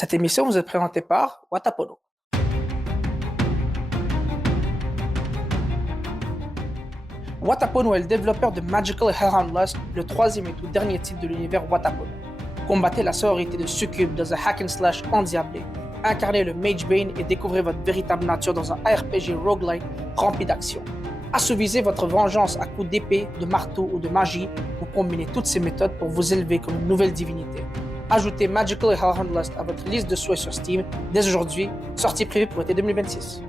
Cette émission vous est présentée par Watapono. Watapono est le développeur de Magical Hellhound Lust, le troisième et tout dernier titre de l'univers Watapono. Combattez la sororité de Succube dans un hack and slash endiablé, incarnez le Mage Bane et découvrez votre véritable nature dans un RPG roguelike rempli d'action. Assouvissez votre vengeance à coups d'épée, de marteau ou de magie, vous combinez toutes ces méthodes pour vous élever comme une nouvelle divinité. Ajoutez Magical Hellhound Lust à votre liste de souhaits sur Steam dès aujourd'hui, sortie prévue pour l'été 2026.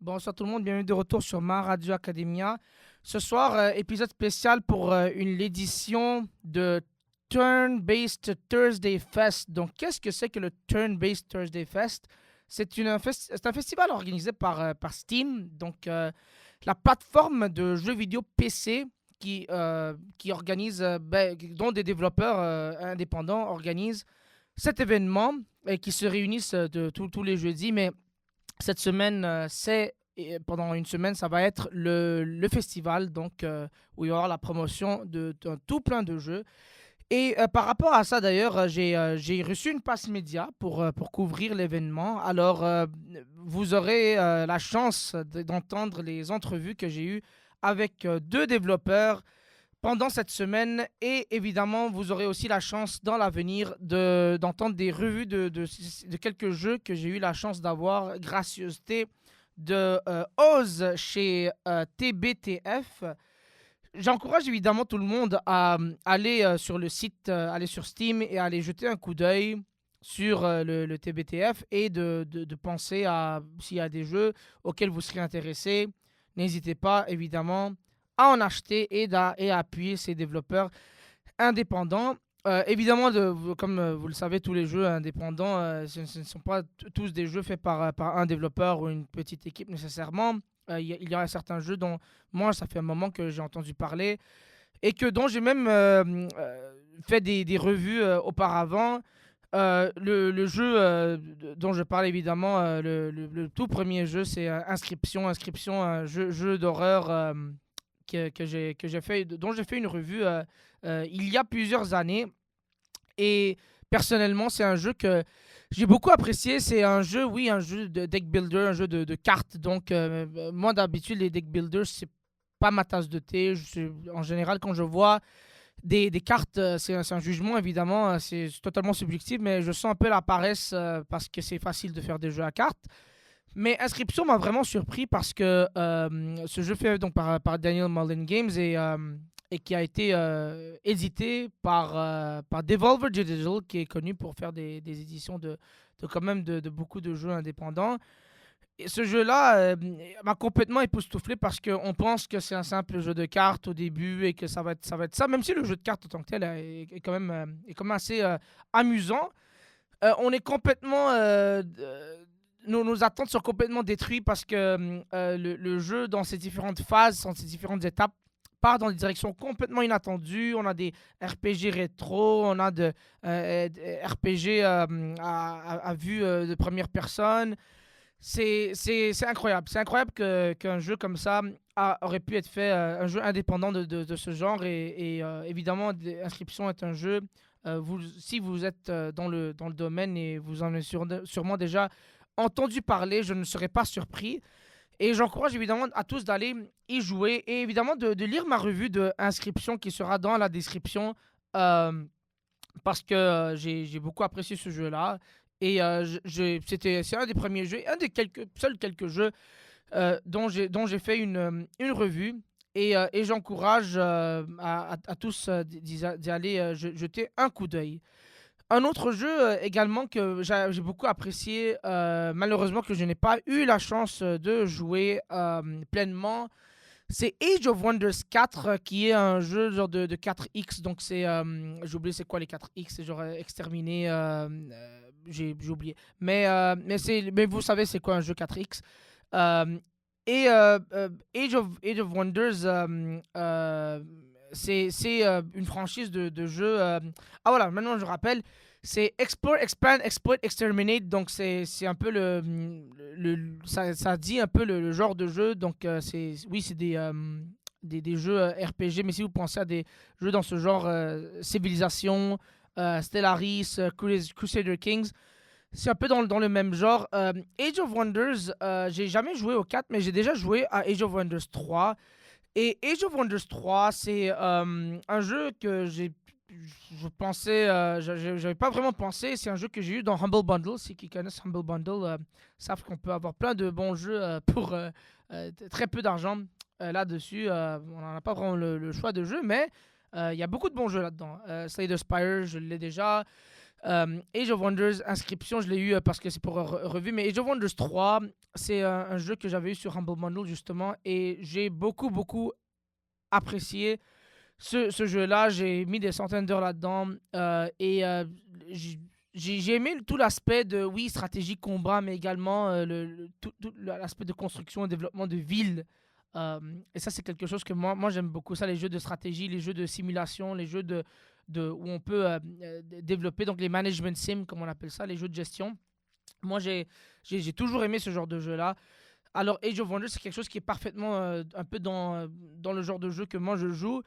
Bonsoir tout le monde, bienvenue de retour sur Ma Radio Academia. Ce soir, épisode spécial pour l'édition de Turn-Based Thursday Fest. Donc, qu'est-ce que c'est que le Turn-Based Thursday Fest? C'est un festival organisé par Steam, donc la plateforme de jeux vidéo PC qui organise, dont des développeurs indépendants organisent cet événement et qui se réunissent tous les jeudis. Mais cette semaine, pendant une semaine, ça va être le festival, donc où il va y avoir la promotion d'un tout plein de jeux. Et par rapport à ça, d'ailleurs, j'ai reçu une passe média pour couvrir l'événement. Alors, vous aurez la chance d'entendre les entrevues que j'ai eues avec deux développeurs pendant cette semaine. Et évidemment, vous aurez aussi la chance dans l'avenir d'entendre des revues de quelques jeux que j'ai eu la chance d'avoir, gracieuseté de Oz chez TBTF. J'encourage évidemment tout le monde à aller sur le site, aller sur Steam et aller jeter un coup d'œil sur le TBTF et de penser à s'il y a des jeux auxquels vous serez intéressés. N'hésitez pas évidemment à en acheter et à appuyer ces développeurs indépendants. Évidemment, comme vous le savez, tous les jeux indépendants, ce ne sont pas tous des jeux faits par un développeur ou une petite équipe nécessairement. Il y a certains jeux dont moi, ça fait un moment que j'ai entendu parler et dont j'ai même fait des revues auparavant. Le jeu dont je parle évidemment, le tout premier jeu, c'est Inscription. Inscription, un jeu d'horreur dont j'ai fait une revue il y a plusieurs années. Et personnellement, c'est un jeu que j'ai beaucoup apprécié. C'est un jeu, oui, un jeu de deck builder, un jeu de cartes. Donc, moi, d'habitude, les deck builders, c'est pas ma tasse de thé. En général, quand je vois des cartes, c'est un jugement, évidemment. C'est totalement subjectif, mais je sens un peu la paresse parce que c'est facile de faire des jeux à cartes. Mais Inscription m'a vraiment surpris parce que ce jeu fait donc par Daniel Mullen Games et qui a été édité par Devolver Digital, qui est connu pour faire des éditions quand même de beaucoup de jeux indépendants. Et ce jeu-là m'a complètement époustouflé parce qu'on pense que c'est un simple jeu de cartes au début et que ça va être ça, même si le jeu de cartes en tant que tel est quand même assez amusant. On est complètement nos attentes sont complètement détruites parce que le jeu, dans ses différentes phases, dans ses différentes étapes, part dans des directions complètement inattendues. On a des RPG rétro, on a des RPG à vue de première personne. C'est incroyable. C'est incroyable qu'un jeu comme ça aurait pu être fait, un jeu indépendant de ce genre. Et évidemment, Inscription est un jeu. Si vous êtes dans le domaine et vous en avez sûrement déjà entendu parler, je ne serais pas surpris. Et j'encourage évidemment à tous d'aller y jouer et évidemment de lire ma revue de Inscription qui sera dans la description parce que j'ai beaucoup apprécié ce jeu-là. Et c'est un des premiers jeux, un des seuls quelques jeux dont j'ai fait une revue. Et j'encourage à tous d'y aller jeter un coup d'œil. Un autre jeu également que j'ai beaucoup apprécié, malheureusement que je n'ai pas eu la chance de jouer pleinement, c'est Age of Wonders 4, qui est un jeu genre de 4X. Donc c'est, j'ai oublié c'est quoi les 4X, c'est genre exterminé, j'ai oublié. Mais vous savez c'est quoi un jeu 4X. Euh, Age of Wonders, c'est une franchise de jeux. Ah voilà, maintenant je rappelle, c'est Explore, Expand, Exploit, Exterminate. Donc c'est un peu ça dit un peu le genre de jeu. Donc oui, c'est des jeux RPG, mais si vous pensez à des jeux dans ce genre, Civilization, Stellaris, Crusader Kings, c'est un peu dans le même genre. Age of Wonders, j'ai jamais joué au 4, mais j'ai déjà joué à Age of Wonders 3. Et Age of Wonders 3, c'est un jeu que je pensais, j'avais pas vraiment pensé. C'est un jeu que j'ai eu dans Humble Bundle. Ceux qui connaissent Humble Bundle savent qu'on peut avoir plein de bons jeux pour très peu d'argent là-dessus. On n'en a pas vraiment le choix de jeu, mais il y a beaucoup de bons jeux là-dedans. Slay the Spire, je l'ai déjà. Age of Wonders Inscription, je l'ai eu parce que c'est pour revue. Mais Age of Wonders 3, c'est un jeu que j'avais eu sur Humble Bundle justement. Et j'ai beaucoup, beaucoup apprécié ce jeu-là. J'ai mis des centaines d'heures là-dedans. J'ai j'ai aimé tout l'aspect de, oui, stratégie, combat, mais également tout l'aspect de construction et développement de villes. Et ça, c'est quelque chose que moi j'aime beaucoup. Ça, les jeux de stratégie, les jeux de simulation, les jeux où on peut développer, donc les management sim, comme on appelle ça, les jeux de gestion. Moi, j'ai toujours aimé ce genre de jeu-là. Alors, Age of Wonders, c'est quelque chose qui est parfaitement un peu dans le genre de jeu que moi je joue.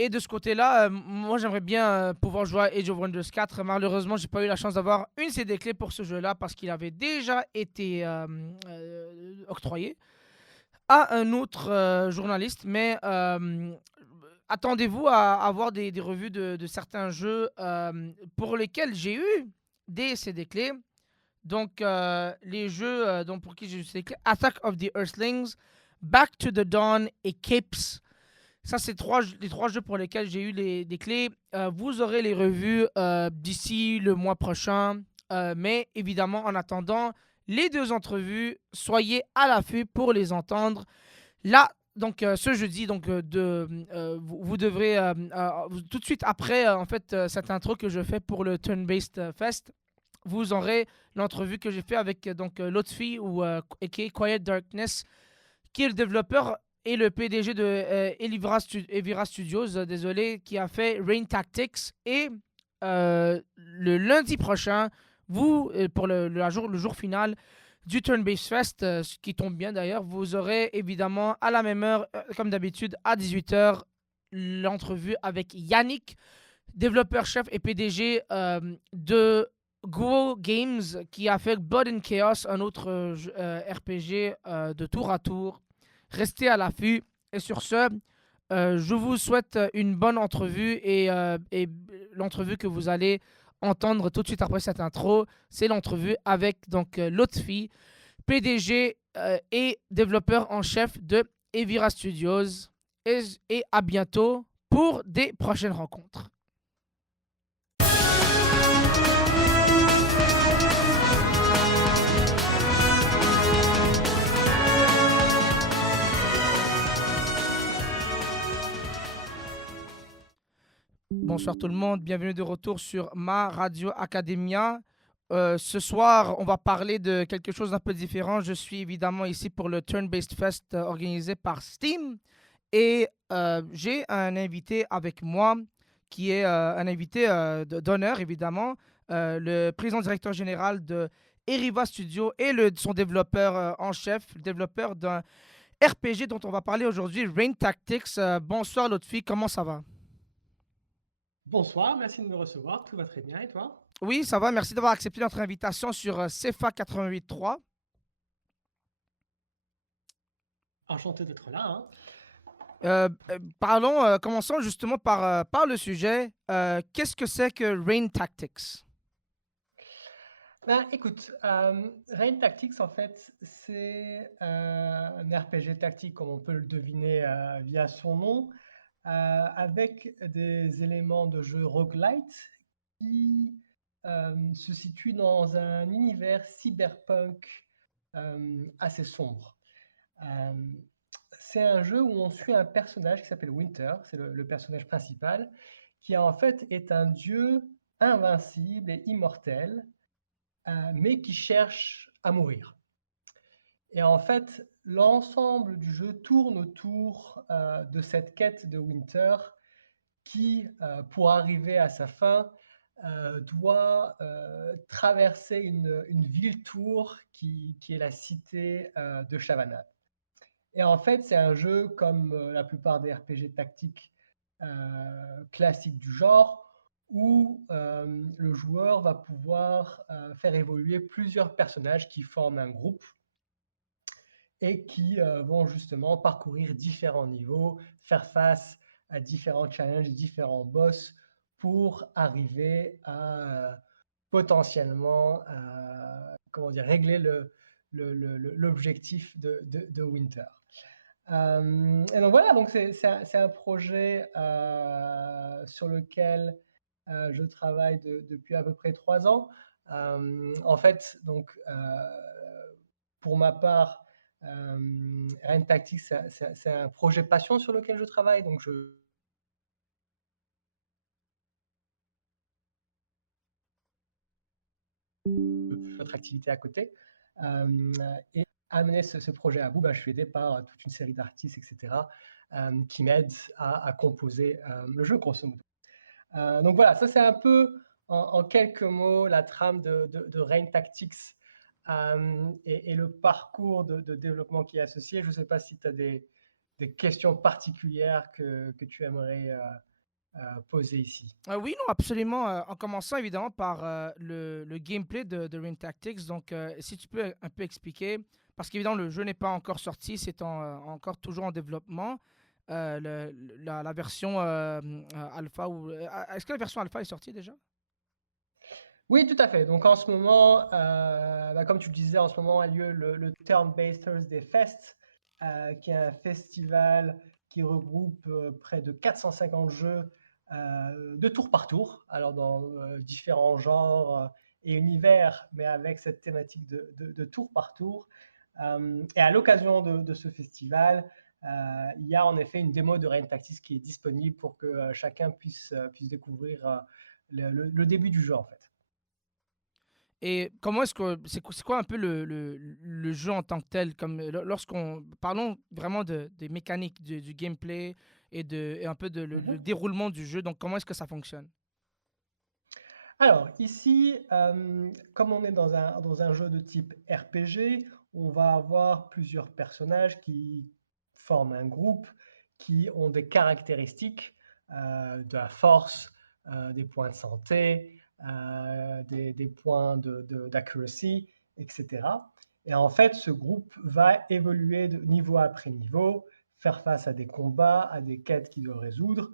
Et de ce côté-là, moi j'aimerais bien pouvoir jouer à Age of Wonders 4. Malheureusement, j'ai pas eu la chance d'avoir une CD clé pour ce jeu-là parce qu'il avait déjà été octroyé à un autre journaliste. Mais attendez-vous à avoir des revues de certains jeux pour lesquels j'ai eu des CD clés. Donc, les jeux donc pour qui j'ai eu des CD clés: Attack of the Earthlings, Back to the Dawn et Capes. Ça, c'est les trois jeux pour lesquels j'ai eu des clés. Vous aurez les revues d'ici le mois prochain. Mais évidemment, en attendant les deux entrevues, soyez à l'affût pour les entendre. Là, donc ce jeudi, donc vous devrez tout de suite après en fait cette intro que je fais pour le Turn-Based Fest, vous aurez l'entrevue que j'ai fait avec Lotfi ou aka Quiet Darkness, qui est le développeur et le PDG de Evira Studios, désolé, qui a fait Rain Tactics. Et le lundi prochain, pour le jour final du Turn-Based Fest, ce qui tombe bien d'ailleurs, vous aurez évidemment à la même heure, comme d'habitude, à 18h, l'entrevue avec Yannick, développeur-chef et PDG de Go Games, qui a fait Blood and Chaos, un autre RPG de tour à tour. Restez à l'affût. Et sur ce, je vous souhaite une bonne entrevue. Et l'entrevue que vous allez entendre tout de suite après cette intro, c'est l'entrevue avec donc Lotfi, PDG et développeur en chef de Evira Studios. Et à bientôt pour des prochaines rencontres. Bonsoir tout le monde, bienvenue de retour sur ma radio Academia. Ce soir, on va parler de quelque chose d'un peu différent. Je suis évidemment ici pour le Turn-Based Fest organisé par Steam. Et j'ai un invité avec moi qui est un invité d'honneur, évidemment, le président directeur général de Eriva Studio et son développeur en chef, le développeur d'un RPG dont on va parler aujourd'hui, Rain Tactics. Bonsoir Lotfi, comment ça va? Bonsoir, merci de me recevoir. Tout va très bien et toi? Oui, ça va. Merci d'avoir accepté notre invitation sur CFA 88.3. Enchanté d'être là, hein. Commençons justement par le sujet. Qu'est-ce que c'est que Rain Tactics? Ben, écoute, Rain Tactics, en fait, c'est un RPG tactique, comme on peut le deviner via son nom, avec des éléments de jeu roguelite qui se situe dans un univers cyberpunk assez sombre. Euh, c'est un jeu où on suit un personnage qui s'appelle Winter, c'est le personnage principal, qui en fait est un dieu invincible et immortel, mais qui cherche à mourir. Et en fait, l'ensemble du jeu tourne autour de cette quête de Winter qui, pour arriver à sa fin, doit traverser une ville tour qui est la cité de Shavana. Et en fait, c'est un jeu comme la plupart des RPG tactiques classiques du genre, où le joueur va pouvoir faire évoluer plusieurs personnages qui forment un groupe et qui vont justement parcourir différents niveaux, faire face à différents challenges, différents boss pour arriver à potentiellement comment dire, régler l'objectif de Winter. Et donc voilà, donc c'est un projet sur lequel je travaille depuis à peu près 3 ans. En fait, donc pour ma part, Rain Tactics, c'est un projet passion sur lequel je travaille. Donc notre activité à côté. Et amener ce projet à bout, je suis aidé par toute une série d'artistes, etc., qui m'aident à composer le jeu, grosso modo. Donc voilà, ça c'est un peu en quelques mots la trame de Rain Tactics et le parcours de développement qui est associé. Je ne sais pas si tu as des questions particulières que tu aimerais poser ici. Oui, non, absolument. En commençant évidemment par le gameplay de Ring Tactics. Donc, si tu peux un peu expliquer, parce qu'évidemment, le jeu n'est pas encore sorti, c'est encore toujours en développement. La version alpha, ou est-ce que la version alpha est sortie déjà? Oui, tout à fait. Donc en ce moment, comme tu le disais, en ce moment a lieu le Turn-Based Thursday Fest, qui est un festival qui regroupe près de 450 jeux de tour par tour, alors dans différents genres et univers, mais avec cette thématique de tour par tour. Et à l'occasion de ce festival, il y a en effet une démo de Rain Tactics qui est disponible pour que chacun puisse découvrir le début du jeu en fait. Et comment est-ce que c'est quoi un peu le jeu en tant que tel, comme lorsqu'on parlons vraiment des mécaniques du gameplay et un peu le Mhm. déroulement du jeu. Donc comment est-ce que ça fonctionne? Alors ici, comme on est dans un jeu de type RPG, on va avoir plusieurs personnages qui forment un groupe, qui ont des caractéristiques, de la force, des points de santé, des points d'accuracy, etc. Et en fait, ce groupe va évoluer de niveau après niveau, faire face à des combats, à des quêtes qu'il doit résoudre.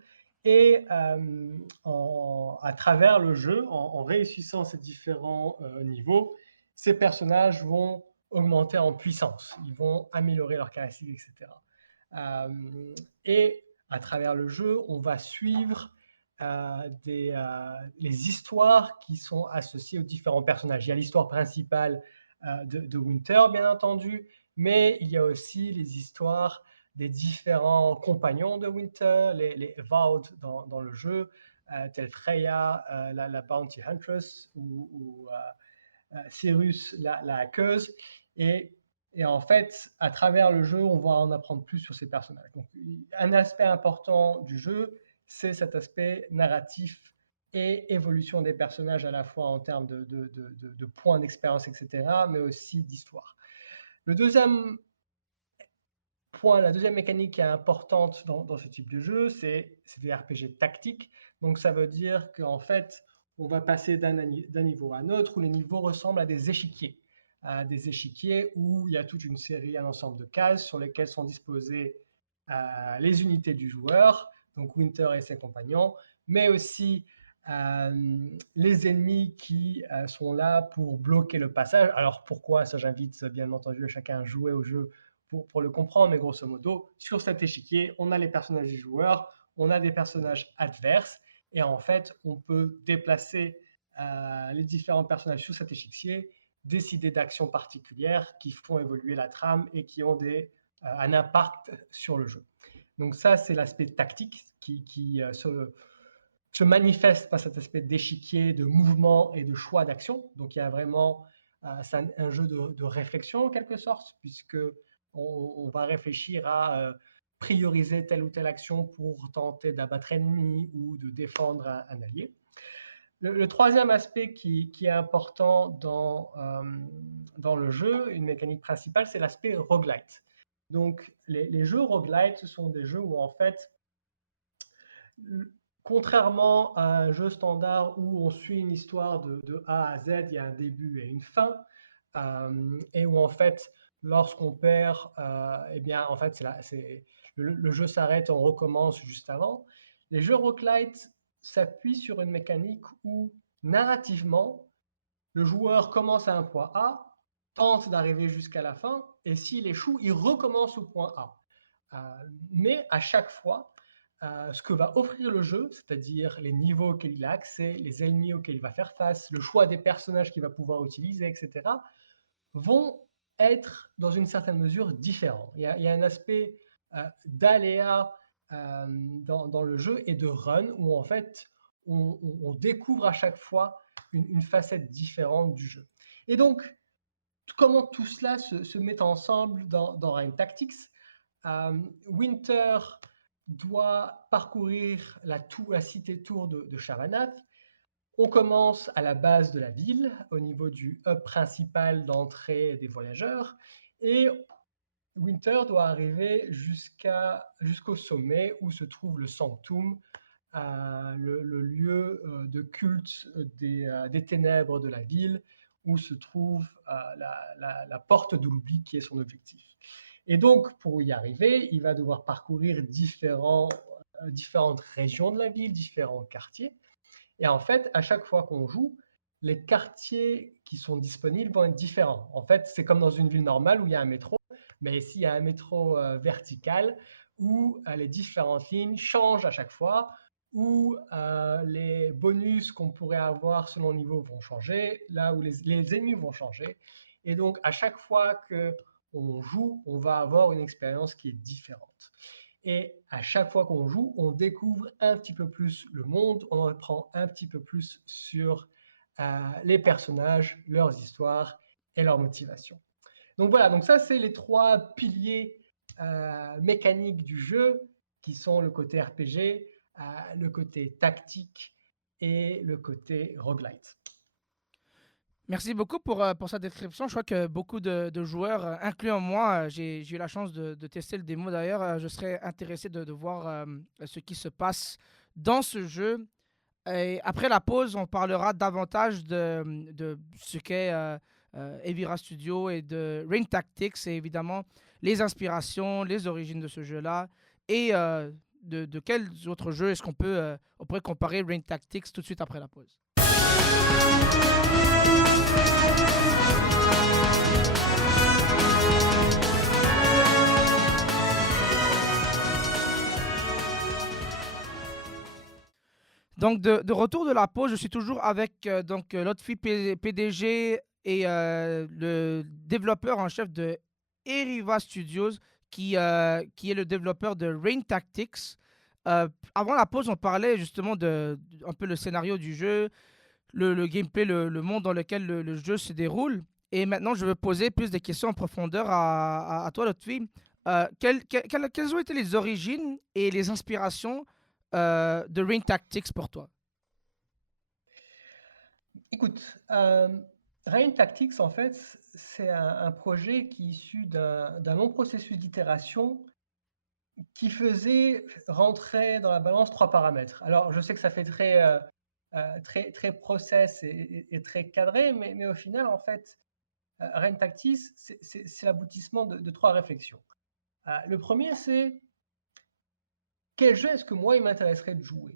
Et à travers le jeu, en réussissant ces différents niveaux, ces personnages vont augmenter en puissance, ils vont améliorer leurs caractéristiques, etc. Et à travers le jeu, on va suivre les histoires qui sont associées aux différents personnages. Il y a l'histoire principale de Winter, bien entendu, mais il y a aussi les histoires des différents compagnons de Winter, les Vowed dans le jeu, tels Freya, la Bounty Huntress, ou Cyrus, la hackeuse. Et en fait, à travers le jeu, on va en apprendre plus sur ces personnages. Donc, un aspect important du jeu, c'est cet aspect narratif et évolution des personnages, à la fois en termes de points d'expérience, etc., mais aussi d'histoire. Le deuxième point, la deuxième mécanique qui est importante dans ce type de jeu, c'est des RPG tactiques. Donc ça veut dire qu'en fait, on va passer d'un niveau à un autre où les niveaux ressemblent à des échiquiers. Des échiquiers où il y a toute une série, un ensemble de cases sur lesquelles sont disposées les unités du joueur, donc Winter et ses compagnons, mais aussi les ennemis qui sont là pour bloquer le passage. Alors pourquoi? Ça, j'invite bien entendu chacun à jouer au jeu pour le comprendre, mais grosso modo, sur cet échiquier, on a les personnages du joueur, on a des personnages adverses, et en fait, on peut déplacer les différents personnages sur cet échiquier décider d'actions particulières qui font évoluer la trame et qui ont un impact sur le jeu. Donc ça, c'est l'aspect tactique qui se manifeste par cet aspect d'échiquier, de mouvement et de choix d'action. Donc il y a vraiment c'est un jeu de réflexion en quelque sorte, puisque on va réfléchir à prioriser telle ou telle action pour tenter d'abattre l'ennemi ou de défendre un allié. Le troisième aspect qui est important dans le jeu, une mécanique principale, c'est l'aspect roguelite. Donc, les jeux roguelite, ce sont des jeux où, en fait, contrairement à un jeu standard où on suit une histoire de A à Z, il y a un début et une fin, et où, en fait, lorsqu'on perd, eh bien, en fait, le jeu s'arrête et on recommence juste avant. Les jeux roguelite s'appuient sur une mécanique où, narrativement, le joueur commence à un point A, tente d'arriver jusqu'à la fin, et s'il échoue, il recommence au point A. Mais à chaque fois, ce que va offrir le jeu, c'est-à-dire les niveaux auxquels il a accès, les ennemis auxquels il va faire face, le choix des personnages qu'il va pouvoir utiliser, etc., vont être dans une certaine mesure différents. Il y a un aspect d'aléa dans le jeu et de run où en fait on découvre à chaque fois une facette différente du jeu. Et donc, comment tout cela se met ensemble dans Rain Tactics? Winter doit parcourir la cité tour de Shavanath. On commence à la base de la ville, au niveau du hub principal d'entrée des voyageurs, et Winter doit arriver jusqu'au sommet où se trouve le Sanctum, le lieu de culte des ténèbres de la ville, où se trouve la porte de l'oubli qui est son objectif. Et donc, pour y arriver, il va devoir parcourir différentes régions de la ville, différents quartiers. Et en fait, à chaque fois qu'on joue, les quartiers qui sont disponibles vont être différents. En fait, c'est comme dans une ville normale où il y a un métro, mais ici, il y a un métro vertical où les différentes lignes changent à chaque fois, où les bonus qu'on pourrait avoir selon le niveau vont changer, là où les ennemis vont changer. Et donc, à chaque fois qu'on joue, on va avoir une expérience qui est différente. Et à chaque fois qu'on joue, on découvre un petit peu plus le monde, on en apprend un petit peu plus sur les personnages, leurs histoires et leurs motivations. Donc voilà, donc ça c'est les trois piliers mécaniques du jeu qui sont le côté RPG, le côté tactique et le côté roguelite. Merci beaucoup pour cette description. Je crois que beaucoup de joueurs, incluant moi, j'ai eu la chance de tester le démo d'ailleurs. Je serais intéressé de voir ce qui se passe dans ce jeu. Et après la pause, on parlera davantage de ce qu'est Evira Studio et de Rain Tactics et évidemment les inspirations, les origines de ce jeu-là et de quels autres jeux est-ce on pourrait comparer Rain Tactics tout de suite après la pause. Donc, de retour de la pause, je suis toujours avec Lotfi PDG et le développeur en chef de Eriva Studios, qui est le développeur de Rain Tactics. Avant la pause, on parlait justement un peu le scénario du jeu, le gameplay, le monde dans lequel le jeu se déroule. Et maintenant, je veux poser plus de questions en profondeur à toi, Lotfi. Quelles ont été les origines et les inspirations de Rain Tactics pour toi? Écoute, Rain Tactics, en fait, c'est un projet qui est issu d'un long processus d'itération qui faisait rentrer dans la balance trois paramètres. Alors, je sais que ça fait très process et très cadré, mais au final, en fait, Rain Tactics, c'est l'aboutissement de trois réflexions. Le premier, c'est quel jeu est-ce que moi, il m'intéresserait de jouer?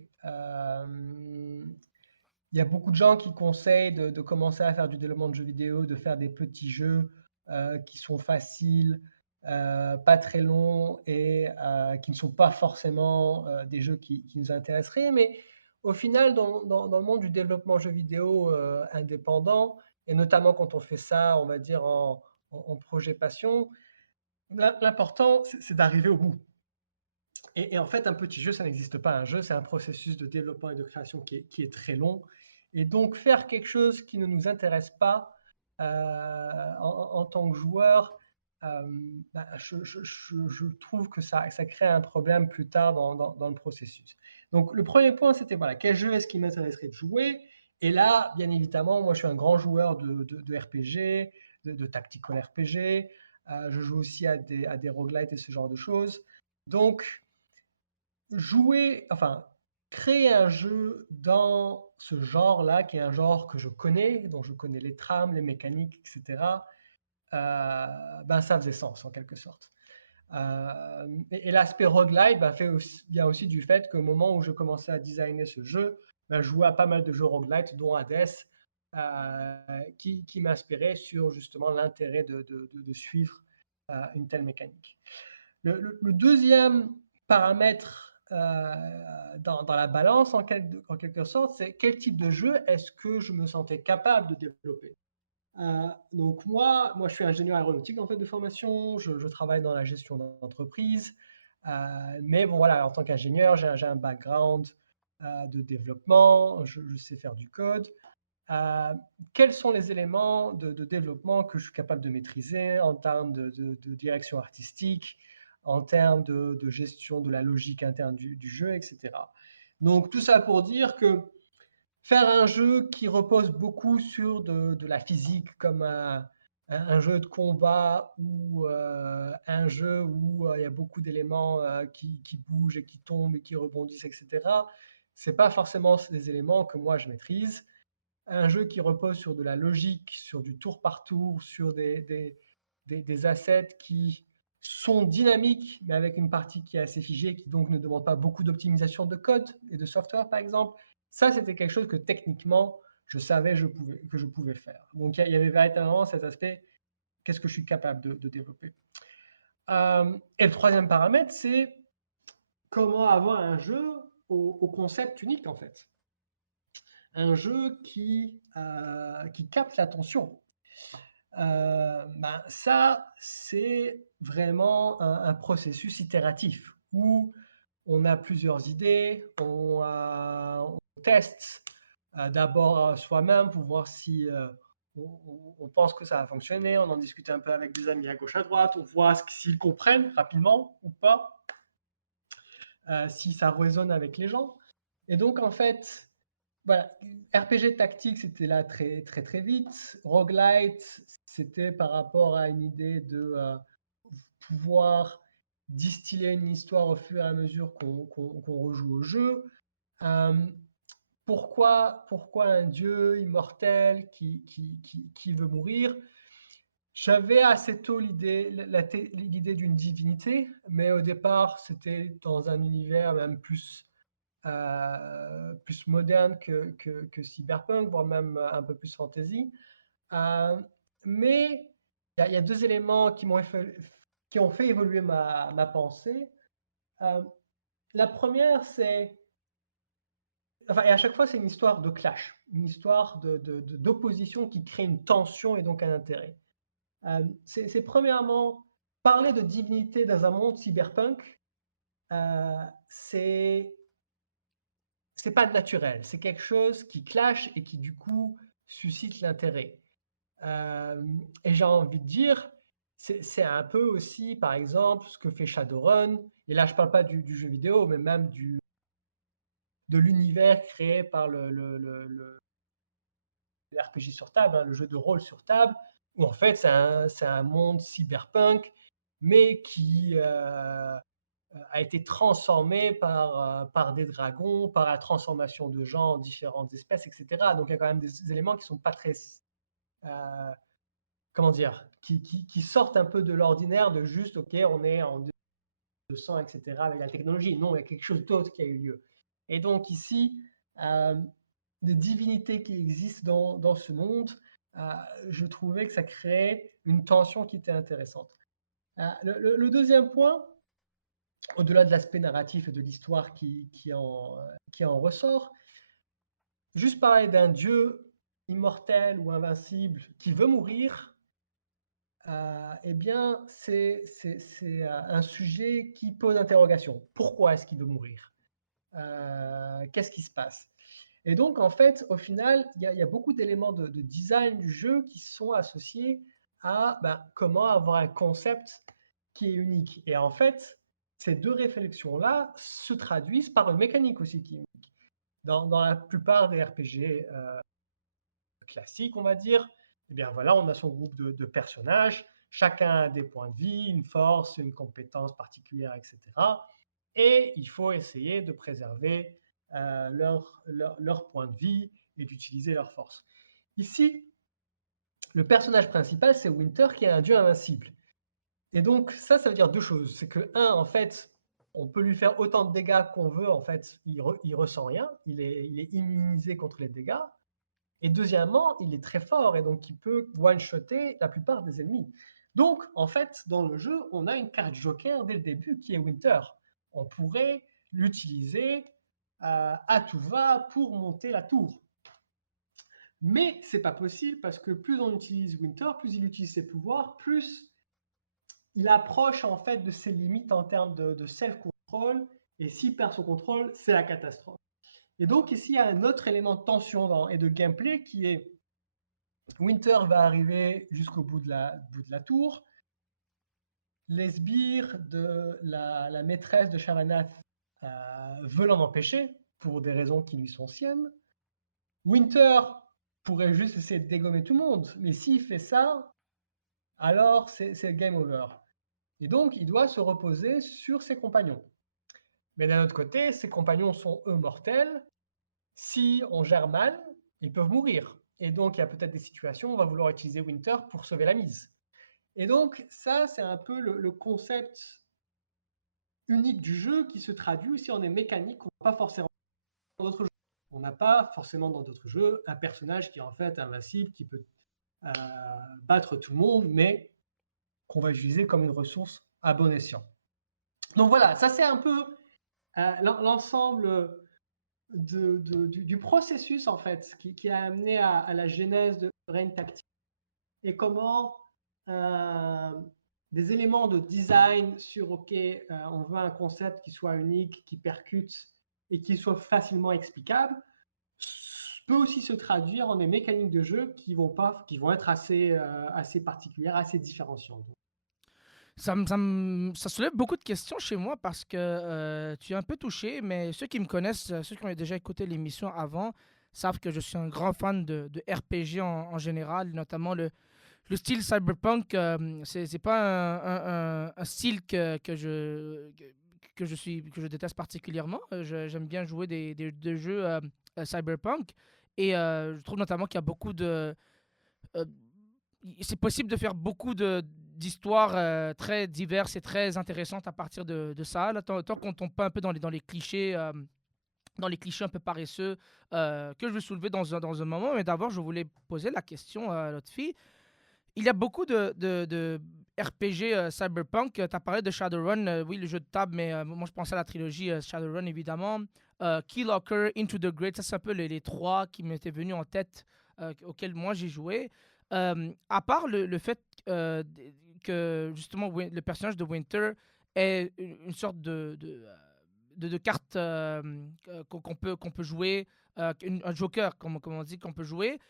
Il y a beaucoup de gens qui conseillent de commencer à faire du développement de jeux vidéo, de faire des petits jeux qui sont faciles, pas très longs et qui ne sont pas forcément des jeux qui nous intéresseraient. Mais au final, dans le monde du développement jeux vidéo indépendant, et notamment quand on fait ça, on va dire, en projet passion, l'important, c'est d'arriver au bout. Et en fait, un petit jeu, ça n'existe pas. Un jeu, c'est un processus de développement et de création qui est très long. Et donc, faire quelque chose qui ne nous intéresse pas en tant que joueur, bah, je trouve que ça crée un problème plus tard dans le processus. Donc, le premier point, c'était voilà, quel jeu est-ce qui m'intéresserait de jouer? Et là, bien évidemment, moi, je suis un grand joueur de RPG, de tactical RPG. Je joue aussi à des roguelites et ce genre de choses. Donc, créer un jeu dans ce genre-là, qui est un genre que je connais, dont je connais les trames, les mécaniques, etc., ben ça faisait sens en quelque sorte. Et l'aspect roguelite vient aussi du fait qu'au moment où je commençais à designer ce jeu, ben, je jouais à pas mal de jeux roguelite, dont Hades, qui m'inspiraient sur justement l'intérêt de suivre une telle mécanique. Le deuxième paramètre dans la balance, en quelque sorte, c'est quel type de jeu est-ce que je me sentais capable de développer. Donc moi, je suis ingénieur aéronautique en fait de formation, je travaille dans la gestion d'entreprise, mais bon voilà, en tant qu'ingénieur, j'ai un background de développement, je sais faire du code. Euh, Quels sont les éléments de développement que je suis capable de maîtriser en termes de direction artistique, en termes de gestion de la logique interne du jeu, etc. Donc tout ça pour dire que faire un jeu qui repose beaucoup sur de la physique, comme un jeu de combat ou un jeu où il y a beaucoup d'éléments qui bougent et qui tombent et qui rebondissent, etc., c'est pas forcément des éléments que moi je maîtrise. Un jeu qui repose sur de la logique, sur du tour par tour, sur des assets qui sont dynamiques, mais avec une partie qui est assez figée, qui donc ne demande pas beaucoup d'optimisation de code et de software, par exemple. Ça, c'était quelque chose que techniquement, je savais que je pouvais faire. Donc, il y avait véritablement cet aspect, qu'est-ce que je suis capable de développer. Et le troisième paramètre, c'est comment avoir un jeu au concept unique, en fait. Un jeu qui capte l'attention. Ça, c'est vraiment un processus itératif où on a plusieurs idées, on teste d'abord soi-même pour voir si on pense que ça va fonctionner, on en discute un peu avec des amis à gauche à droite, on voit s'ils comprennent rapidement ou pas, si ça résonne avec les gens. Et donc, en fait, voilà, RPG tactique, c'était là très, très, très vite. Roguelite, c'était par rapport à une idée de pouvoir distiller une histoire au fur et à mesure qu'on rejoue au jeu. Euh, pourquoi un dieu immortel qui veut mourir? J'avais assez tôt l'idée d'une divinité, mais au départ, c'était dans un univers même plus moderne que cyberpunk, voire même un peu plus fantasy. Mais il y a deux éléments qui ont fait évoluer ma pensée. Euh, la première, et à chaque fois, c'est une histoire de clash, une histoire d'opposition qui crée une tension et donc un intérêt. C'est premièrement parler de divinité dans un monde cyberpunk, c'est pas naturel, c'est quelque chose qui clash et qui du coup suscite l'intérêt. Et j'ai envie de dire, c'est un peu aussi, par exemple, ce que fait Shadowrun. Et là, je ne parle pas du jeu vidéo, mais même de l'univers créé par le RPG sur table, hein, le jeu de rôle sur table, où en fait, c'est un monde cyberpunk, mais qui a été transformé par des dragons, par la transformation de gens en différentes espèces, etc. Donc, il y a quand même des éléments qui ne sont pas très euh, comment dire, qui sortent un peu de l'ordinaire de juste, OK, on est en 200, etc., avec la technologie. Non, il y a quelque chose d'autre qui a eu lieu. Et donc ici, des divinités qui existent dans ce monde, je trouvais que ça créait une tension qui était intéressante. Le deuxième point, au-delà de l'aspect narratif et de l'histoire qui en ressort, juste parler d'un dieu immortel ou invincible qui veut mourir, eh bien, c'est un sujet qui pose interrogation. Pourquoi est-ce qu'il veut mourir? Qu'est-ce qui se passe? Et donc, en fait, au final, il y a beaucoup d'éléments de design du jeu qui sont associés à ben, comment avoir un concept qui est unique. Et en fait, ces deux réflexions-là se traduisent par une mécanique aussi qui est unique. Dans la plupart des RPG classiques, on va dire, eh bien voilà, on a son groupe de personnages, chacun a des points de vie, une force, une compétence particulière, etc. Et il faut essayer de préserver leur point de vie et d'utiliser leur force. Ici, le personnage principal, c'est Winter, qui est un dieu invincible. Et donc, ça veut dire deux choses. C'est que, un, en fait, on peut lui faire autant de dégâts qu'on veut, en fait, il ressent rien, il est immunisé contre les dégâts. Et deuxièmement, il est très fort et donc il peut one-shotter la plupart des ennemis. Donc, en fait, dans le jeu, on a une carte joker dès le début qui est Winter. On pourrait l'utiliser à tout va pour monter la tour. Mais c'est pas possible parce que plus on utilise Winter, plus il utilise ses pouvoirs, plus il approche en fait de ses limites en termes de self-control. Et s'il perd son contrôle, c'est la catastrophe. Et donc ici, il y a un autre élément de tension et de gameplay qui est Winter va arriver jusqu'au bout de la tour. Les sbires de la maîtresse de Shavanath veulent en empêcher pour des raisons qui lui sont siennes. Winter pourrait juste essayer de dégommer tout le monde, mais s'il fait ça, alors c'est game over. Et donc, il doit se reposer sur ses compagnons. Mais d'un autre côté, ses compagnons sont eux mortels. Si on gère mal, ils peuvent mourir. Et donc, il y a peut-être des situations où on va vouloir utiliser Winter pour sauver la mise. Et donc, ça, c'est un peu le concept unique du jeu qui se traduit aussi en des mécaniques qu'on n'a pas forcément dans d'autres jeux. On n'a pas forcément dans d'autres jeux un personnage qui est en fait invincible, qui peut battre tout le monde, mais qu'on va utiliser comme une ressource à bon escient. Donc voilà, ça c'est un peu l'ensemble du processus en fait qui a amené à la genèse de Rain Tactics et comment des éléments de design sur OK, on veut un concept qui soit unique, qui percute et qui soit facilement explicable, peut aussi se traduire en des mécaniques de jeu qui vont être assez particulières, assez différenciantes. Ça soulève beaucoup de questions chez moi parce que tu es un peu touché, mais ceux qui me connaissent, ceux qui ont déjà écouté l'émission avant, savent que je suis un grand fan de RPG en général, notamment le style cyberpunk. C'est pas un style que je déteste particulièrement. J'aime bien jouer des jeux cyberpunk et je trouve notamment qu'il y a beaucoup de euh, c'est possible de faire beaucoup d'histoires très diverses et très intéressantes à partir de ça. Là, tant qu'on tombe pas un peu dans les clichés un peu paresseux que je vais soulever dans un moment. Mais d'abord, je voulais poser la question à l'autre fille. Il y a beaucoup de RPG cyberpunk. Tu as parlé de Shadowrun, oui, le jeu de table, mais moi je pensais à la trilogie Shadowrun évidemment. Keylocker, Into the Great, ça c'est un peu les trois qui m'étaient venus en tête auxquels moi j'ai joué. À part le fait que justement le personnage de Winter est une sorte de carte qu'on peut jouer, un joker, comme on dit, qu'on peut jouer.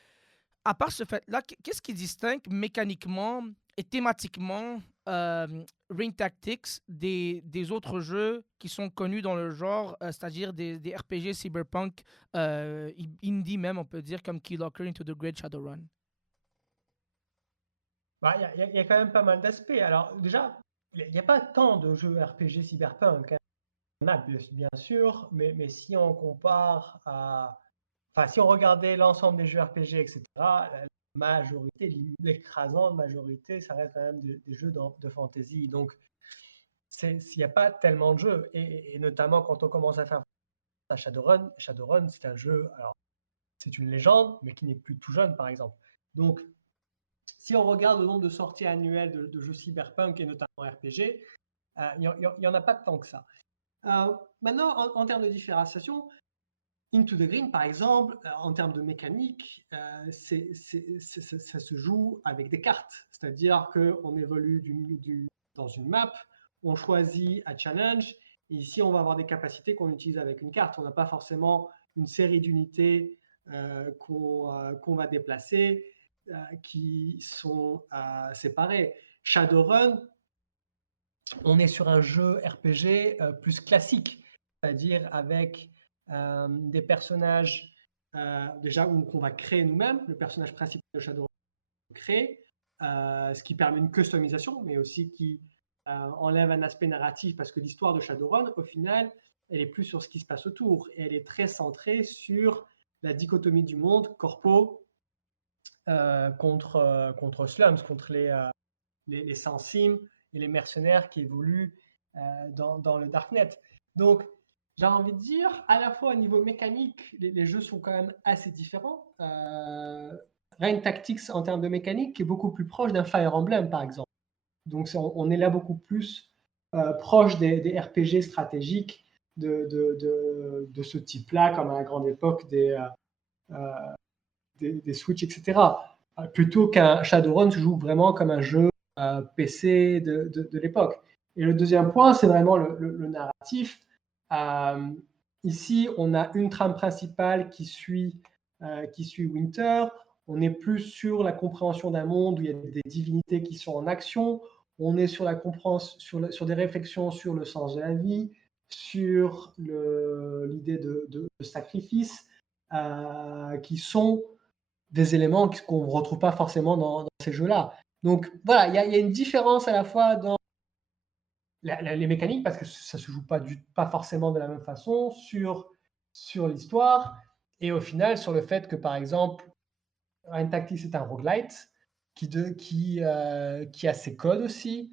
À part ce fait-là, qu'est-ce qui distingue mécaniquement et thématiquement Ring Tactics des autres jeux qui sont connus dans le genre, c'est-à-dire des RPG cyberpunk indie même, on peut dire, comme Keylocker, Into the Great, Shadowrun? Bah, il y a quand même pas mal d'aspects. Alors déjà, il n'y a pas tant de jeux RPG cyberpunk, hein. Il y en a bien sûr, mais si on compare à... Enfin, si on regardait l'ensemble des jeux RPG, etc., la majorité, l'écrasante majorité, ça reste quand même des jeux de fantasy. Donc, il n'y a pas tellement de jeux. Et notamment quand on commence à faire à Shadowrun, Shadowrun, c'est un jeu, alors c'est une légende, mais qui n'est plus tout jeune, par exemple. Donc, si on regarde le nombre de sorties annuelles de jeux cyberpunk et notamment RPG, il n'y en a pas tant que ça. Maintenant, en termes de différenciation, Into the Green, par exemple, en termes de mécanique, ça se joue avec des cartes. C'est-à-dire qu'on évolue dans une map, on choisit un challenge, et ici, on va avoir des capacités qu'on utilise avec une carte. On n'a pas forcément une série d'unités qu'on va déplacer qui sont séparées. Shadowrun, on est sur un jeu RPG plus classique, c'est-à-dire avec des personnages déjà qu'on va créer nous-mêmes, le personnage principal de Shadowrun créé, ce qui permet une customisation, mais aussi qui enlève un aspect narratif, parce que l'histoire de Shadowrun, au final, elle est plus sur ce qui se passe autour, et elle est très centrée sur la dichotomie du monde, corpo contre slums, contre les sans-cimes et les mercenaires qui évoluent dans le Darknet. Donc, j'ai envie de dire, à la fois au niveau mécanique, les jeux sont quand même assez différents. Rain Tactics, en termes de mécanique, est beaucoup plus proche d'un Fire Emblem, par exemple. Donc, on est là beaucoup plus proche des RPG stratégiques de ce type-là, comme à la grande époque des Switch, etc. Plutôt qu'un Shadowrun se joue vraiment comme un jeu PC de l'époque. Et le deuxième point, c'est vraiment le narratif. Ici, on a une trame principale qui suit Winter. On est plus sur la compréhension d'un monde où il y a des divinités qui sont en action. On est sur sur des réflexions sur le sens de la vie, sur l'idée de sacrifice, qui sont des éléments qu'on ne retrouve pas forcément dans ces jeux-là. Donc voilà, il y a une différence à la fois dans les mécaniques, parce que ça ne se joue pas forcément de la même façon, sur l'histoire, et au final sur le fait que, par exemple, Rain Tactics est un roguelite qui a ses codes aussi.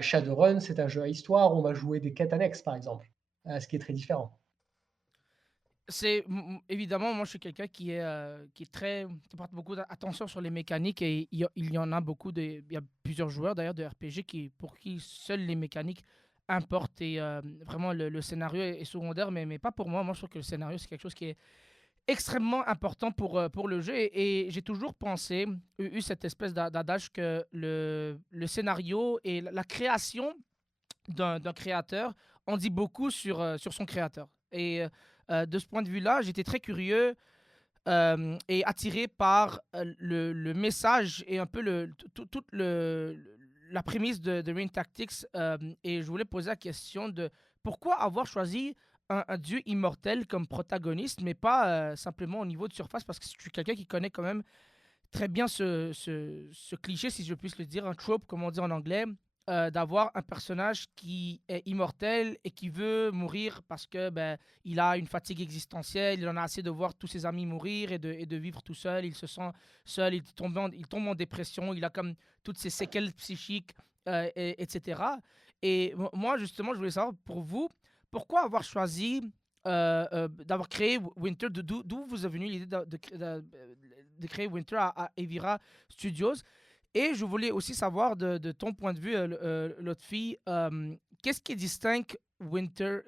Shadowrun, c'est un jeu à histoire où on va jouer des quêtes annexes, par exemple, ce qui est très différent. Évidemment, moi je suis quelqu'un qui est très qui porte beaucoup d'attention sur les mécaniques et il y en a beaucoup il y a plusieurs joueurs d'ailleurs de RPG pour qui seules les mécaniques importent et vraiment le scénario est secondaire mais pas pour moi. Moi je trouve que le scénario c'est quelque chose qui est extrêmement important pour le jeu et j'ai toujours pensé, eu cette espèce d'adage que le scénario et la création d'un créateur en dit beaucoup sur son créateur. Et de ce point de vue-là, j'étais très curieux et attiré par le message et un peu toute la prémisse de Rain Tactics. Et je voulais poser la question de pourquoi avoir choisi un dieu immortel comme protagoniste, mais pas simplement au niveau de surface, parce que je suis quelqu'un qui connaît quand même très bien ce cliché, si je puis le dire, un trope, comme on dit en anglais, d'avoir un personnage qui est immortel et qui veut mourir parce que ben, il a une fatigue existentielle, il en a assez de voir tous ses amis mourir et de vivre tout seul, il se sent seul, il tombe en dépression, il a comme toutes ces séquelles psychiques, etc. Et moi, justement, je voulais savoir pour vous, pourquoi avoir choisi d'avoir créé Winter, d'où vous est venue l'idée de créer Winter à Evira Studios. Et je voulais aussi savoir de ton point de vue, Lotfi, qu'est-ce qui distingue Winter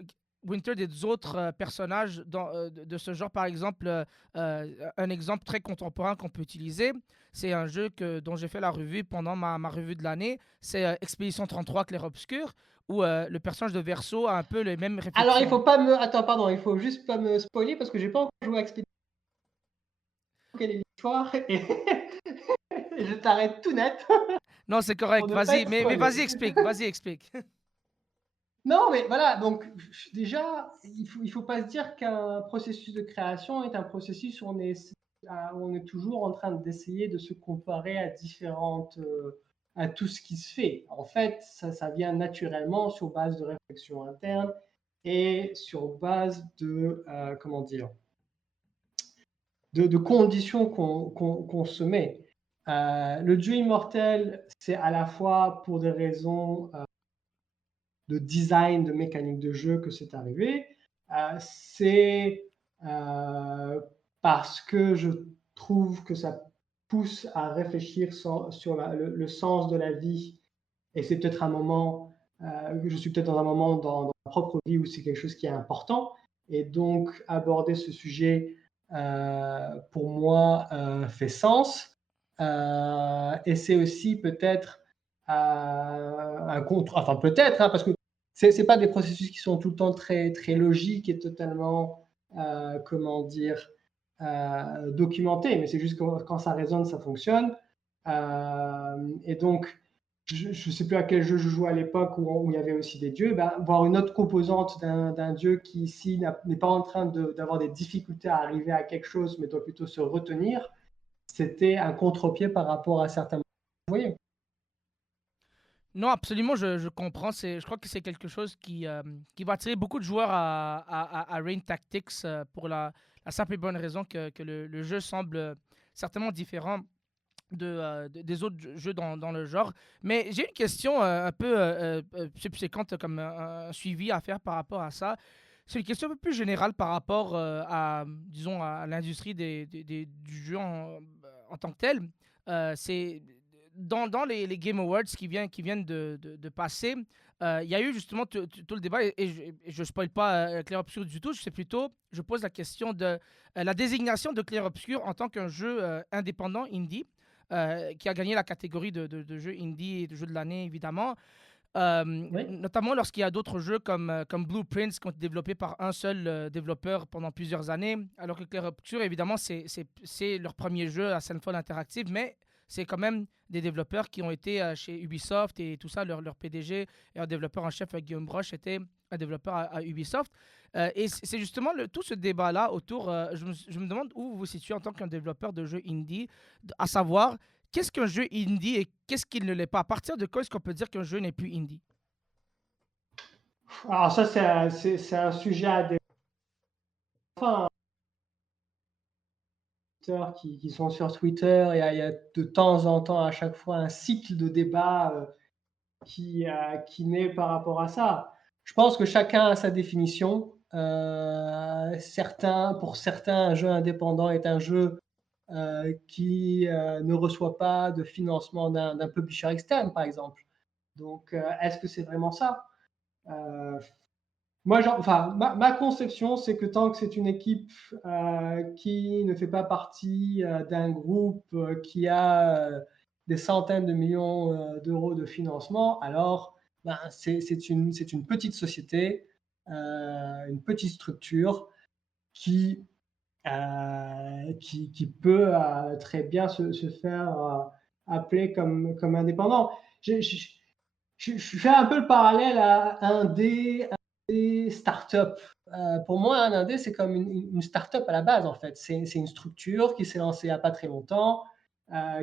des autres personnages de ce genre? Par exemple, un exemple très contemporain qu'on peut utiliser, c'est un jeu dont j'ai fait la revue pendant ma revue de l'année, c'est Expédition 33 Clair Obscur, où le personnage de Verso a un peu les mêmes Alors, il réflexions. faut pas me... Attends, pardon, il faut juste pas me spoiler parce que j'ai pas encore joué à Expedition, quelle est l'histoire, et je t'arrête tout net Non, c'est pour correct, ne pas vas-y, être mais spoilé. vas-y, explique. Non, mais voilà, donc déjà, il faut pas se dire qu'un processus de création est un processus où on est toujours en train d'essayer de se comparer à tout ce qui se fait. En fait, ça vient naturellement sur base de réflexion interne et sur base comment dire, de conditions qu'on se met. Le dieu immortel, c'est à la fois pour des raisons de design, de mécanique de jeu que c'est arrivé. C'est parce que je trouve que ça pousse à réfléchir sur le sens de la vie. Et c'est peut-être un moment, je suis peut-être dans un moment dans ma propre vie où c'est quelque chose qui est important. Et donc, aborder ce sujet, pour moi, fait sens. Et c'est aussi peut-être un contre, enfin peut-être, hein, parce que c'est pas des processus qui sont tout le temps très, très logiques et totalement, comment dire, documentés, mais c'est juste que quand ça résonne, ça fonctionne. Et donc, je ne sais plus à quel jeu je jouais à l'époque où il y avait aussi des dieux, ben, voir une autre composante d'un dieu qui ici n'est pas en train d'avoir des difficultés à arriver à quelque chose, mais doit plutôt se retenir, c'était un contre-pied par rapport à certains. Vous voyez. Non, absolument, je comprends. Je crois que c'est quelque chose qui va attirer beaucoup de joueurs à Rain Tactics pour la simple et bonne raison que le jeu semble certainement différent des autres jeux dans le genre. Mais j'ai une question un peu subséquente comme un suivi à faire par rapport à ça. C'est une question un peu plus générale par rapport disons, à l'industrie du jeu en tant que tel. C'est dans les Game Awards qui viennent de passer, il y a eu justement tout le débat, et je ne spoil pas Clair Obscur du tout, c'est plutôt, je pose la question de la désignation de Clair Obscur en tant qu'un jeu indépendant, indie, qui a gagné la catégorie de jeu indie et de jeu de l'année, évidemment. Oui. Notamment lorsqu'il y a d'autres jeux comme Blueprints qui ont été développés par un seul développeur pendant plusieurs années, alors que Clair Obscur, évidemment, c'est leur premier jeu à Central Interactive, mais c'est quand même des développeurs qui ont été chez Ubisoft et tout ça, leur PDG et un développeur en chef, Guillaume Broche, était un développeur à Ubisoft. Et c'est justement tout ce débat-là autour, je me demande où vous vous situez en tant qu'un développeur de jeux indie, à savoir qu'est-ce qu'un jeu indie et qu'est-ce qu'il ne l'est pas? À partir de quand est-ce qu'on peut dire qu'un jeu n'est plus indie? Alors ça, c'est un sujet à des enfin, qui sont sur Twitter. Il y a de temps en temps, à chaque fois, un cycle de débat qui naît par rapport à ça. Je pense que chacun a sa définition. Pour certains, un jeu indépendant est un jeu qui ne reçoit pas de financement d'un publisher externe, par exemple. Donc, est-ce que c'est vraiment ça? Euh, Moi, enfin, ma conception, c'est que tant que c'est une équipe qui ne fait pas partie d'un groupe qui a des centaines de millions d'euros de financement, alors ben, c'est une petite société, une petite structure qui, qui peut très bien se faire appeler comme indépendant. Je fais un peu le parallèle à des startups. Pour moi, un indé, c'est comme une startup à la base, en fait. C'est une structure qui s'est lancée il n'y a pas très longtemps,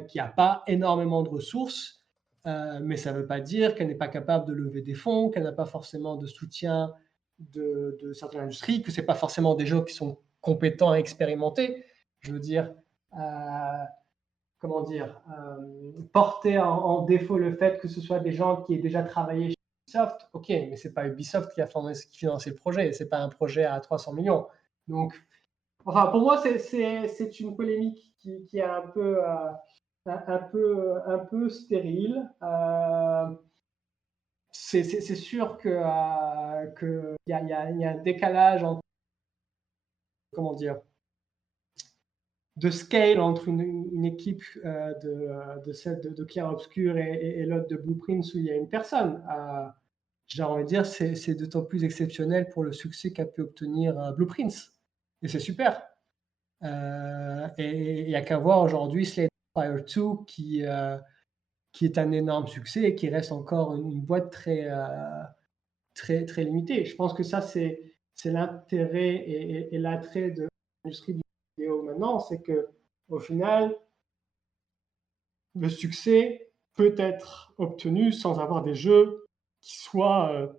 qui n'a pas énormément de ressources, mais ça ne veut pas dire qu'elle n'est pas capable de lever des fonds, qu'elle n'a pas forcément de soutien de certaines industries, que ce n'est pas forcément des gens qui sont compétents et expérimentés. Je veux dire, comment dire, porter en défaut le fait que ce soit des gens qui aient déjà travaillé chez Ubisoft, ok, mais c'est pas Ubisoft qui a financé le projet, c'est pas un projet à 300 millions. Donc, enfin, pour moi, c'est une polémique qui est un peu stérile. C'est sûr y a un décalage entre, comment dire, de scale entre une équipe de Clair Obscur et l'autre de Blueprints où il y a une personne. J'ai envie de dire, c'est d'autant plus exceptionnel pour le succès qu'a pu obtenir Blueprints. Et c'est super. Et il n'y a qu'à voir aujourd'hui Slade Spire 2 qui est un énorme succès et qui reste encore une boîte très, très limitée. Je pense que ça, c'est l'intérêt et l'attrait de l'industrie du vidéo maintenant, c'est que au final, le succès peut être obtenu sans avoir des jeux qui soient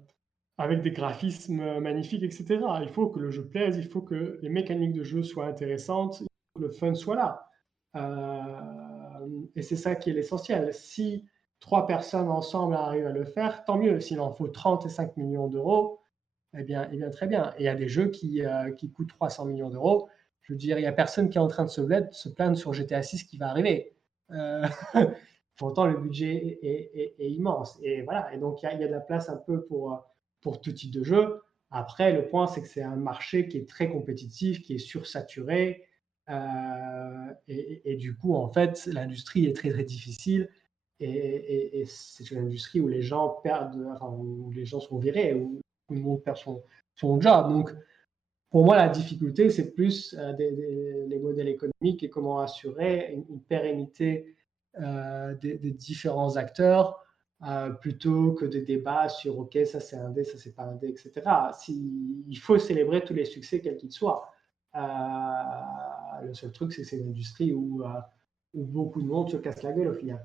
avec des graphismes magnifiques, etc. Il faut que le jeu plaise, il faut que les mécaniques de jeu soient intéressantes, il faut que le fun soit là. Et c'est ça qui est l'essentiel. Si 3 personnes ensemble arrivent à le faire, tant mieux. S'il en faut 30 et 5 millions d'euros, eh bien, très bien. Et il y a des jeux qui coûtent 300 millions d'euros. Je veux dire, il n'y a personne qui est en train de se plaindre sur GTA 6 qui va arriver. Euh, pourtant, le budget est immense. Et voilà. Et donc, il y a de la place un peu pour tout type de jeu. Après, le point, c'est que c'est un marché qui est très compétitif, qui est sursaturé, et du coup, en fait, l'industrie est très, très difficile et c'est une industrie où les gens perdent, enfin, où les gens sont virés, où tout le monde perd son job. Donc, pour moi, la difficulté, c'est plus les modèles économiques et comment assurer une pérennité des différents acteurs plutôt que des débats sur OK, ça c'est un dé, ça c'est pas un dé, etc. Il faut célébrer tous les succès, quels qu'ils soient. Le seul truc, c'est que c'est une industrie où beaucoup de monde se casse la gueule au final.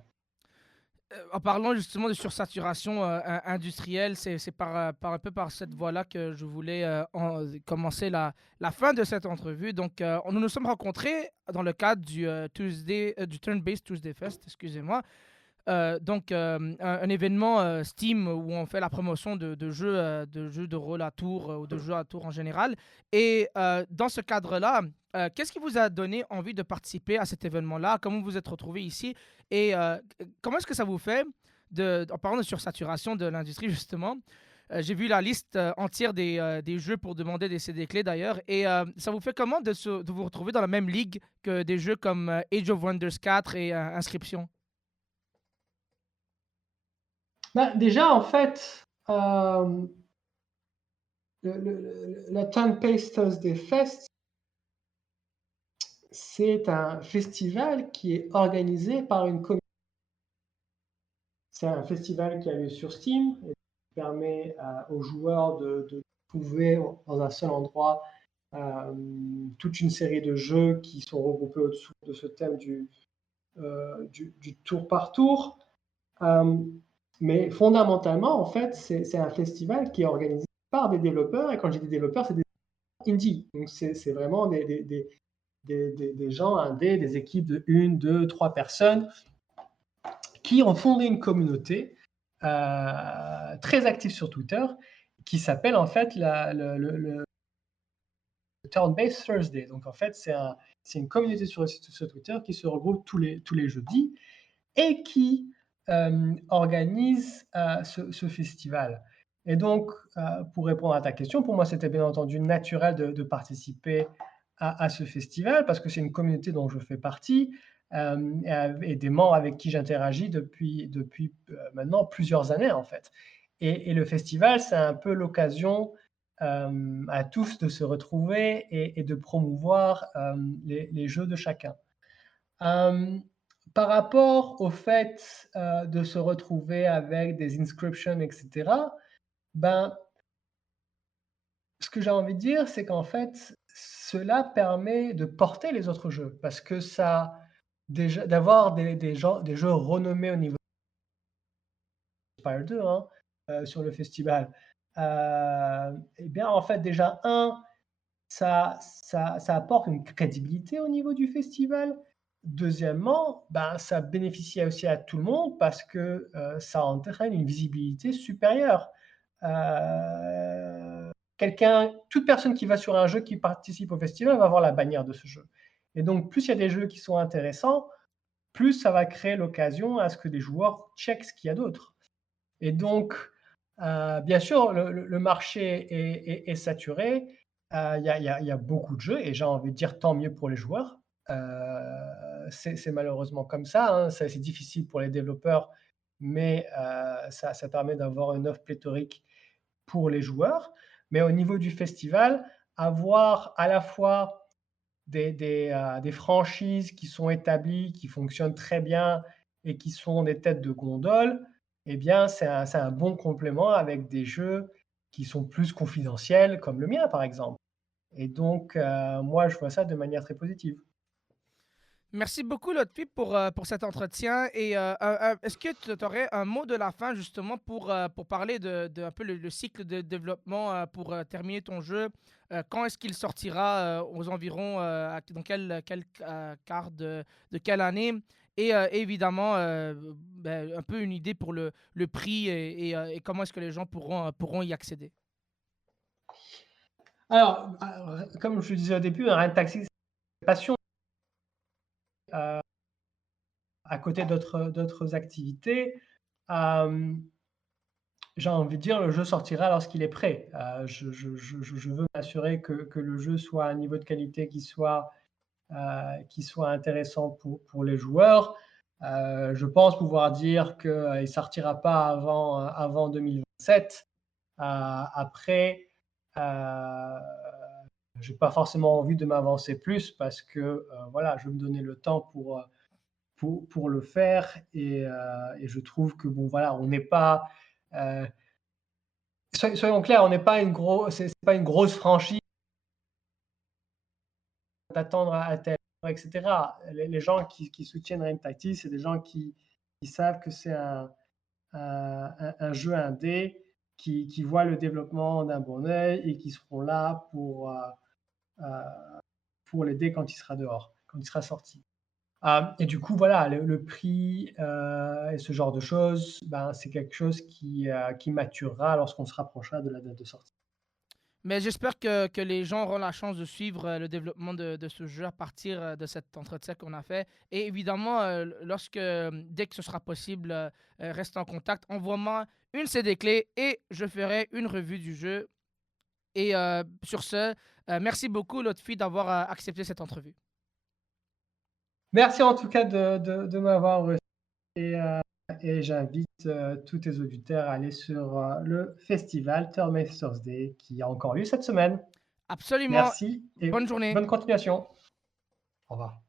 En parlant justement de sursaturation industrielle, c'est par un peu par cette voie-là que je voulais commencer la fin de cette entrevue. Donc, nous nous sommes rencontrés dans le cadre du Turn-Based Tuesday Fest, excusez-moi. Un événement Steam où on fait la promotion de jeux de rôle à tour ou de jeux à tour en général. Et dans ce cadre-là, qu'est-ce qui vous a donné envie de participer à cet événement-là? Comment vous vous êtes retrouvé ici? Et comment est-ce que ça vous fait, en parlant de sursaturation de l'industrie justement, j'ai vu la liste entière des jeux pour demander des CD clés d'ailleurs. Et ça vous fait comment de vous retrouver dans la même ligue que des jeux comme Age of Wonders 4 et Inscription? Bah, déjà, en fait, la Time Pasters des Fest, c'est un festival qui est organisé par une communauté. C'est un festival qui a lieu sur Steam et qui permet aux joueurs de trouver dans un seul endroit toute une série de jeux qui sont regroupés au-dessous de ce thème du tour par tour. Mais fondamentalement, en fait, c'est un festival qui est organisé par des développeurs. Et quand je dis des développeurs, c'est des indie. Donc, c'est vraiment des gens indés, des équipes de 1, 2, 3 personnes qui ont fondé une communauté très active sur Twitter qui s'appelle en fait le Turn-Based Thursday. Donc, en fait, c'est une communauté sur Twitter qui se regroupe tous les jeudis et qui organise ce festival. Et donc, pour répondre à ta question, pour moi, c'était bien entendu naturel de participer à ce festival parce que c'est une communauté dont je fais partie et des membres avec qui j'interagis depuis maintenant plusieurs années, en fait. Et le festival, c'est un peu l'occasion à tous de se retrouver et de promouvoir les jeux de chacun. Par rapport au fait de se retrouver avec des inscriptions, etc., ben, ce que j'ai envie de dire, c'est qu'en fait, cela permet de porter les autres jeux parce que ça, déjà, d'avoir des jeux renommés au niveau de Spire 2 hein, sur le festival, eh bien, en fait, déjà, ça apporte une crédibilité au niveau du festival. Deuxièmement, ben, ça bénéficie aussi à tout le monde parce que ça entraîne une visibilité supérieure. Toute personne qui va sur un jeu qui participe au festival va voir la bannière de ce jeu. Et donc, plus il y a des jeux qui sont intéressants, plus ça va créer l'occasion à ce que des joueurs checkent ce qu'il y a d'autre. Et donc, bien sûr, le marché est saturé. Il y a beaucoup de jeux et j'ai envie de dire tant mieux pour les joueurs. C'est malheureusement comme ça, hein. C'est difficile pour les développeurs, mais ça permet d'avoir une offre pléthorique pour les joueurs. Mais au niveau du festival, avoir à la fois des franchises qui sont établies, qui fonctionnent très bien et qui sont des têtes de gondole, eh bien, c'est un bon complément avec des jeux qui sont plus confidentiels, comme le mien, par exemple. Et donc, moi, je vois ça de manière très positive. Merci beaucoup, Lotfi, pour cet entretien. Et est-ce que tu aurais un mot de la fin, justement, pour parler de un peu le cycle de développement pour terminer ton jeu? Quand est-ce qu'il sortira aux environs, dans quel quart de quelle année? Et évidemment, un peu une idée pour le prix et comment est-ce que les gens pourront y accéder? Alors, comme je le disais au début, un taxi, c'est une passion à côté d'autres activités. Euh, j'ai envie de dire, le jeu sortira lorsqu'il est prêt. Je veux m'assurer que le jeu soit à un niveau de qualité qui soit intéressant pour les joueurs. Je pense pouvoir dire qu'il ne sortira pas avant 2027. Après, je n'ai pas forcément envie de m'avancer plus parce que voilà, je veux me donner le temps pour le faire et je trouve que bon voilà, on n'est pas soyons clairs, on n'est pas une grosse, c'est pas une grosse franchise d'attendre à tel etc. Les gens qui soutiennent Rain Tactics, c'est des gens qui savent que c'est un jeu indé, qui voient le développement d'un bon œil et qui seront là pour l'aider quand il sera dehors, quand il sera sorti. Et du coup, voilà, le prix et ce genre de choses, ben, c'est quelque chose qui maturera lorsqu'on se rapprochera de la date de sortie. Mais j'espère que les gens auront la chance de suivre le développement de ce jeu à partir de cet entretien qu'on a fait. Et évidemment, dès que ce sera possible, reste en contact. Envoie-moi une CD clé et je ferai une revue du jeu. Et sur ce, merci beaucoup, Lotfi, d'avoir accepté cette entrevue. Merci en tout cas de m'avoir reçu et j'invite tous tes auditeurs à aller sur le festival Turn-Based Thursday qui a encore lieu cette semaine. Absolument. Merci et Bonne journée. bonne continuation. Au revoir.